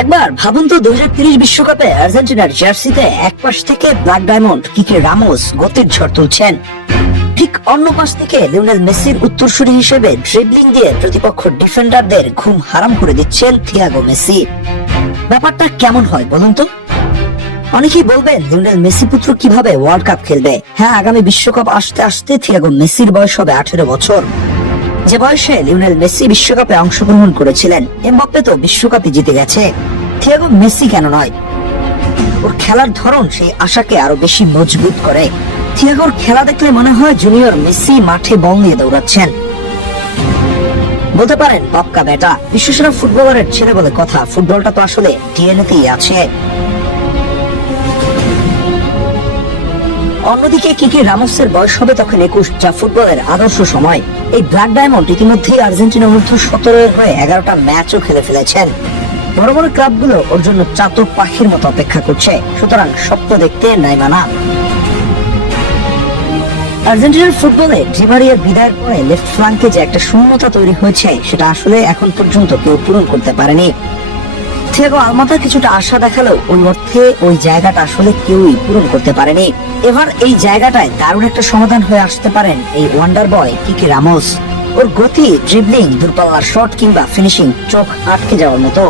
একবার ভাবুন তো 2030 বিশ্বকাপে আর্জেন্টিনার জার্সিতে এক পাশ থেকে ব্ল্যাক ডায়মন্ড কিকে রামোস গতির ঝড় তুলছেন, ঠিক অন্য পাশ থেকে লিওনেল মেসির উত্তরসূরি হিসেবে ড্রিবলিং দিয়ে প্রতিপক্ষ ডিফেন্ডারদের ঘুম হারাম করে দিচ্ছেন থিয়াগো মেসি। ব্যাপারটা কেমন হয় বলুন তো? অনেকেই বলবেন লিওনেল মেসি পুত্র কিভাবে ওয়ার্ল্ড কাপ খেলবে। হ্যাঁ, আগামী বিশ্বকাপ আসতে আসতে থিয়াগো মেসির বয়স হবে 18 বছর। যে বয়সে লিওনেল মেসি বিশ্বকাপে অংশগ্রহণ করেছিলেন, এমবাপ্পে তো বিশ্বকাপই জিতে গেছে, থিয়াগো মেসি কেন নয়? ওর খেলার ধরন সেই আশাকে আরো বেশি মজবুত করে। থিয়াগোর খেলা দেখলে মনে হয় জুনিয়র মেসি মাঠে বল নিয়ে দৌড়াচ্ছেন। বলতে পারেন বাপকা বেটা, বিশ্বসেরা ফুটবলারের ছেলে বলে কথা। ফুটবলটা তো আসলে ডিএনএতেই আছে। অন্যদিকে কিকে রামোসের বয়স হবে তখন 21, যা ফুটবলের আদর্শ সময়। এই ব্ল্যাক ডায়মন্ড ইতিমধ্যেই আর্জেন্টিনা অনূর্ধ্ব-17 হয়ে 11টা ম্যাচও খেলে ফেলেছেন। বড় বড় ক্লাবগুলো ওর জন্য চাতক পাখির মতো অপেক্ষা করছে, সুতরাং স্বপ্ন দেখতে নাই মানা। আর্জেন্টিনার ফুটবলে ডি মারিয়ার বিদায়ের পরে লেফট ফ্লাঙ্কে যে একটা শূন্যতা তৈরি হয়েছে, সেটা আসলে এখন পর্যন্ত কেউ পূরণ করতে পারেনি। থিয়াগো আলমাতা কিছুটা আশা দেখালেও ওই অর্থে ওই জায়গাটা আসলে কেউই পূরণ করতে পারেনি। এবার এই জায়গাটায় দারুণ একটা সমাধান হয়ে আসতে পারেন এই ওয়ান্ডার বয় কিকে রামোস। ওর গতি, ড্রিবলিং, দূরপাল্লার শট কিংবা ফিনিশিং চোখ আটকে যাওয়ার মতো।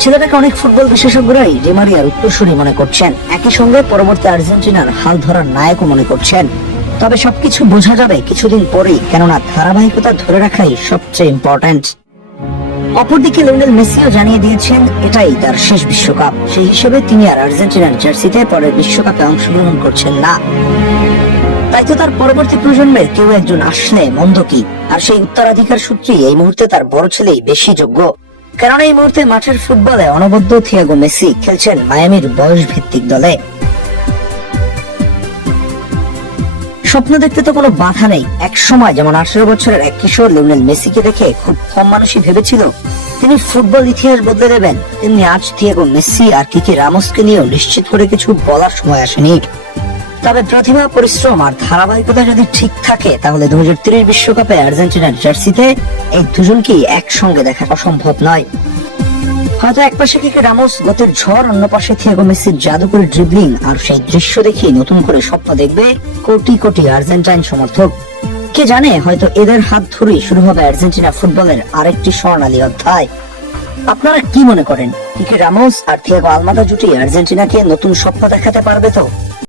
ছেলেটাকে অনেক ফুটবল বিশেষজ্ঞরাই ডি মারিয়ার উত্তরসূরি মনে করছেন, একই সঙ্গে পরবর্তী আর্জেন্টিনার হাল ধরার নায়কও মনে করছেন। তবে সবকিছু বোঝা যাবে কিছুদিন পরেই, কেননা ধারাবাহিকতা ধরে রাখাই সবচেয়ে ইম্পর্টেন্ট। অপরদিকে লিওনেল মেসিও জানিয়ে দিয়েছেন এটাই তার শেষ বিশ্বকাপ। সেই হিসেবে তিনি আর আর্জেন্টিনার জার্সিতে পরের বিশ্বকাপে অংশগ্রহণ করছেন না। তাই তো তার পরবর্তী প্রজন্মের কেউ একজন আসলে মন্দ কি? আর সেই উত্তরাধিকার সূত্রে এই মুহূর্তে তার বড় ছেলেই বেশি যোগ্য। কারণ এই মুহূর্তে মাঠের ফুটবলে অনবদ্য থিয়াগো মেসি খেলছেন মায়ামির বয়স ভিত্তিক দলে। স্বপ্ন দেখতে তো কোনো বাধা নেই। এক সময় যেমন 18 বছরের এক কিশোর লিওনেল মেসিকে দেখে খুব কম মানুষই ভেবেছিল তিনি ফুটবল ইতিহাস বদলে দেবেন, তেমনি আজ থিয়াগো মেসি আর কিকে রামোসকে নিয়েও নিশ্চিত করে কিছু বলার সময় আসেনি। তবে প্রতিভা, পরিশ্রম আর ধারাবাহিকতা যদি ঠিক থাকে, তাহলে 2030 বিশ্বকাপে আর্জেন্টিনার জার্সিতে এই দুজনকেই একসঙ্গে দেখা অসম্ভব নয়। হয়তো এক পাশে কিকে রামোস গতের ঝড়, অন্য পাশে থিয়াগো মেসির জাদুকরী ড্রিবলিং, আর সেই দৃশ্য দেখে নতুন করে স্বপ্ন দেখবে কোটি কোটি আর্জেন্টাইন সমর্থক। কে জানে, হয়তো এদের হাত ধরেই শুরু হবে আর্জেন্টিনা ফুটবলের আরেকটি স্বর্ণালী অধ্যায়। আপনারা কি মনে করেন, কিকে রামোস আর থিয়াগো আলমাদা জুটি আর্জেন্টিনাকে নতুন স্বপ্ন দেখাতে পারবে তো?